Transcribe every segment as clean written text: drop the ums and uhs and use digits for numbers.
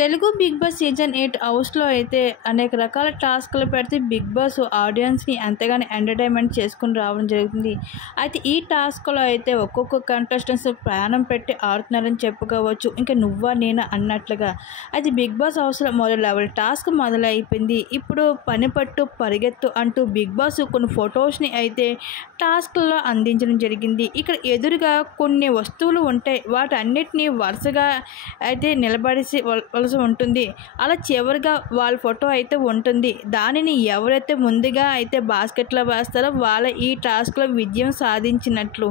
Telugu big boss season 8 హౌస్లో అయితే అనేక రకాల టాస్క్లు పెడితే బిగ్ బాస్ ఆడియన్స్ని ఎంతగానో ఎంటర్టైన్మెంట్ చేసుకుని రావడం జరుగుతుంది. అయితే ఈ టాస్క్లో అయితే ఒక్కొక్క కంటెస్టెంట్స్ ప్రాణం పెట్టి ఆడుతున్నారని చెప్పుకోవచ్చు. ఇంకా నువ్వా నేనా అన్నట్లుగా అయితే బిగ్ బాస్ హౌస్లో మొదటి లెవెల్ టాస్క్ మొదలైపోయింది. ఇప్పుడు పని పట్టు పరిగెత్తు అంటూ బిగ్ బాస్ కొన్ని ఫొటోస్ని అయితే టాస్క్లలో అందించడం జరిగింది. ఇక్కడ ఎదురుగా కొన్ని వస్తువులు ఉంటాయి, వాటన్నిటిని వరుసగా అయితే నిలబడేసి ఉంటుంది. అలా చివరిగా వాళ్ళ ఫోటో అయితే ఉంటుంది. దానిని ఎవరైతే ముందుగా అయితే బాస్కెట్లో వేస్తారో వాళ్ళ ఈ టాస్క్లో విజయం సాధించినట్లు.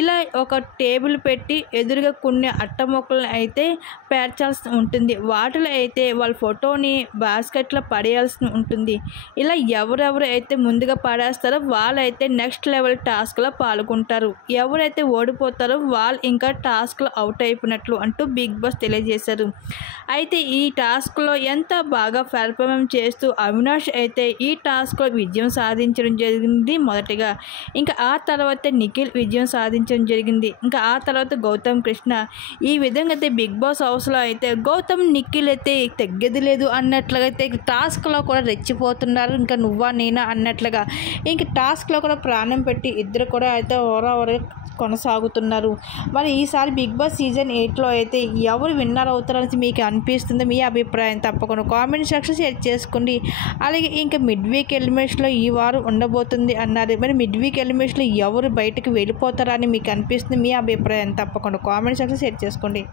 ఇలా ఒక టేబుల్ పెట్టి ఎదురుగా కొన్ని అట్ట మొక్కలను అయితే పేర్చాల్సి ఉంటుంది. వాటిలో అయితే వాళ్ళ ఫోటోని బాస్కెట్లో పడేయాల్సి ఉంటుంది. ఇలా ఎవరెవరు అయితే ముందుగా పడేస్తారో వాళ్ళైతే నెక్స్ట్ లెవెల్ టాస్క్లో పాల్గొంటారు. ఎవరైతే ఓడిపోతారో వాళ్ళు ఇంకా టాస్క్లో అవుట్ అయిపోయినట్లు అంటూ బిగ్ బాస్ తెలియజేశారు. అయితే ఈ టాస్క్లో ఎంత బాగా పెర్ఫార్మెన్స్ చేస్తూ అవినాష్ అయితే ఈ టాస్క్లో విజయం సాధించడం జరిగింది మొదటిగా. ఇంకా ఆ తర్వాత నిఖిల్ విజయం సాధించడం జరిగింది. ఇంకా ఆ తర్వాత గౌతమ్ కృష్ణ. ఈ విధంగా అయితే బిగ్ బాస్ హౌస్లో అయితే గౌతమ్ నిఖిల్ అయితే తగ్గేది లేదు అన్నట్లుగా అయితే టాస్క్లో కూడా రెచ్చిపోతున్నారు. ఇంకా నువ్వా నేనా అన్నట్లుగా ఇంక టాస్క్లో కూడా ప్రాణం పెట్టి ఇద్దరు కూడా అయితే ఓవరావర్ కొనసాగుతున్నారు. మరి ఈసారి బిగ్ బాస్ సీజన్ 8లో అయితే ఎవరు విన్నర్ అవుతారని మీకు అనిపిస్తుంది? మీ అభిప్రాయం తప్పకుండా కామెంట్ సెక్షన్ షేర్ చేసుకోండి. అలాగే ఇంకా మిడ్ వీక్ ఎలిమినేషన్లో ఈ వారం ఉండబోతుంది అన్నారు. మరి మిడ్ వీక్ ఎలిమినేషన్లో ఎవరు బయటకు వెళ్ళిపోతారని మీకు అనిపిస్తుంది? మీ అభిప్రాయం తప్పకుండా కామెంట్ సెక్షన్ షేర్ చేసుకోండి.